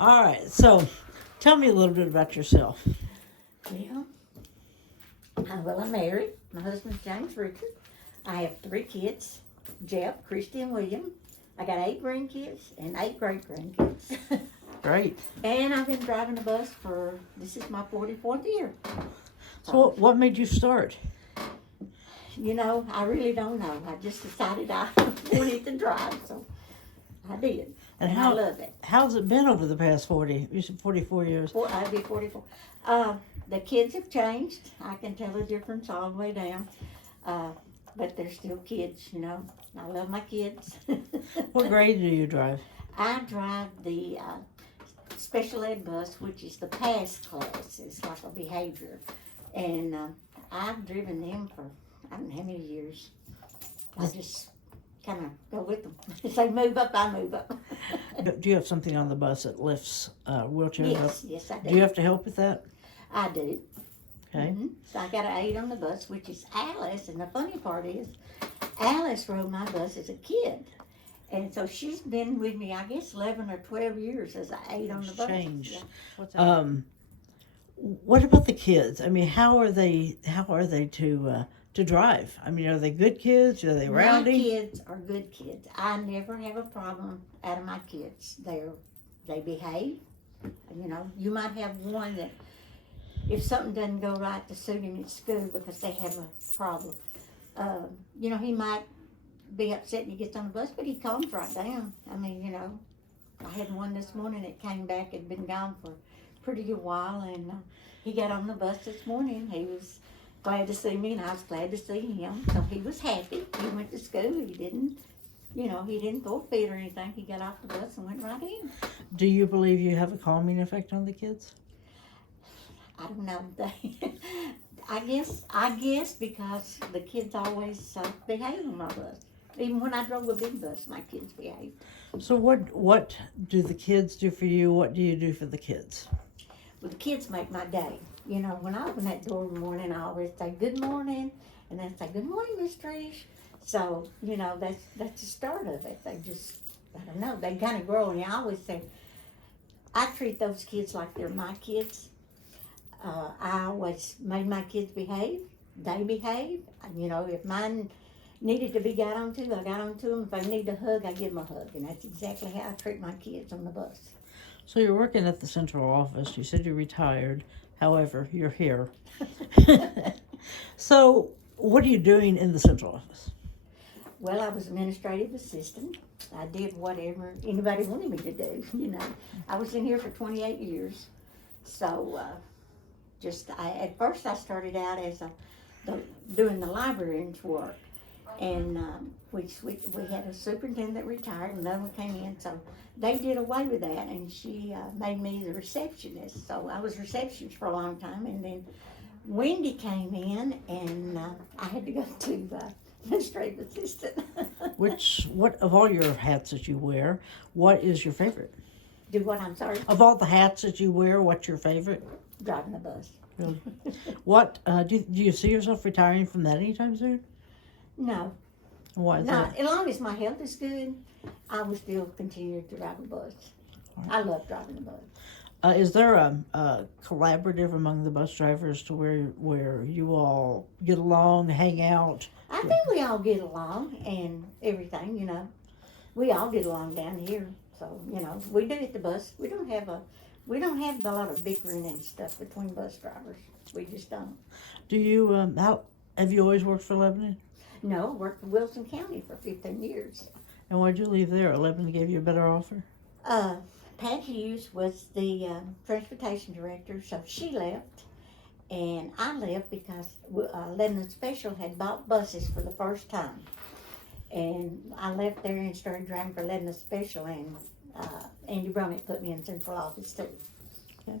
All right, so tell me a little bit about yourself. Well, I'm married. My husband's James Richard. I have 3 kids, Jeff, Christy, and William. I got 8 grandkids and 8 great-grandkids. Great. And I've been driving a bus this is my 44th year. So what made you start? I really don't know. I just decided I wanted to drive, so I did. And I love it. How's it been over the past 40? You said 44 years. I'll be 44. The kids have changed. I can tell the difference all the way down. But they're still kids, I love my kids. What grade do you drive? I drive the special ed bus, which is the PASS class. It's like a behavior. And I've driven them for, I don't know how many years. I just kind of go with them. If they move up, I move up. Do you have something on the bus that lifts wheelchairs up? Yes, I do. Do you have to help with that? I do. Okay. Mm-hmm. So I got an 8 on the bus, which is Alice. And the funny part is, Alice rode my bus as a kid. And so she's been with me, I guess, 11 or 12 years as an 8 on the bus. Changed. Yeah. What about the kids? I mean, how are they to drive? I mean, are they good kids? Are they rowdy? My kids are good kids. I never have a problem out of my kids. They behave. You might have one that if something doesn't go right to suit him at school because they have a problem, he might be upset when he gets on the bus, but he calms right down. I mean, I had one this morning that came back, had been gone for a pretty good while, and he got on the bus this morning. He was glad to see me, and I was glad to see him. So he was happy. He went to school. He didn't throw a fit or anything. He got off the bus and went right in. Do you believe you have a calming effect on the kids? I don't know. I guess because the kids always behave on my bus. Even when I drove a big bus, my kids behaved. So what do the kids do for you? What do you do for the kids? Well, the kids make my day. When I open that door in the morning, I always say good morning, and then say good morning, Miss Trish. So that's the start of it. They just, I don't know, they kind of grow. And I always say, I treat those kids like they're my kids. I always made my kids behave. They behave. If mine needed to be got onto, I got onto them. If I need a hug, I give them a hug. And that's exactly how I treat my kids on the bus. So you're working at the central office. You said you retired. However, you're here. So what are you doing in the central office? Well, I was administrative assistant. I did whatever anybody wanted me to do, I was in here for 28 years. So at first I started out as doing the librarian's work. And we had a superintendent that retired, and another one came in, so they did away with that, and she made me the receptionist. So I was receptionist for a long time, and then Wendy came in, and I had to go to administrative assistant. What of all your hats that you wear, what is your favorite? Do what? I'm sorry? Of all the hats that you wear, what's your favorite? Driving the bus. Really? What do you see yourself retiring from that anytime soon? No. Why is that? As long as my health is good, I will still continue to drive a bus. Right. I love driving a bus. Is there a collaborative among the bus drivers to where you all get along, hang out? I think we all get along and everything, We all get along down here. So, we do at the bus. We don't have a lot of bickering and stuff between bus drivers. We just don't. Do you, have you always worked for Lebanon? No, I worked for Wilson County for 15 years. And why'd you leave there? Lebanon gave you a better offer? Pat Hughes was the transportation director, so she left. And I left because Lebanon Special had bought buses for the first time. And I left there and started driving for Lebanon Special, and Andy Brummitt put me in central office too. Okay.